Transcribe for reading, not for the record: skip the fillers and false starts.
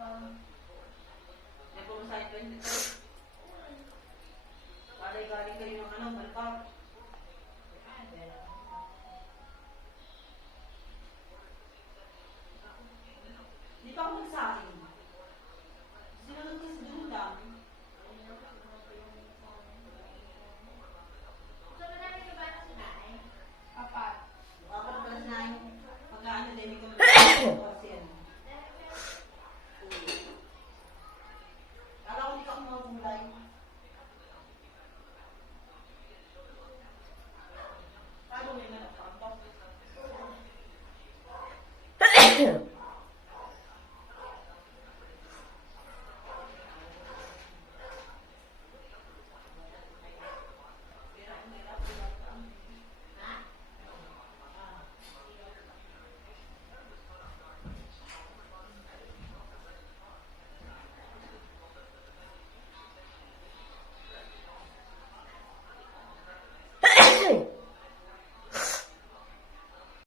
May pumasay 23. Galing kayo ng ano, malpag. Di pa ako nagsabi.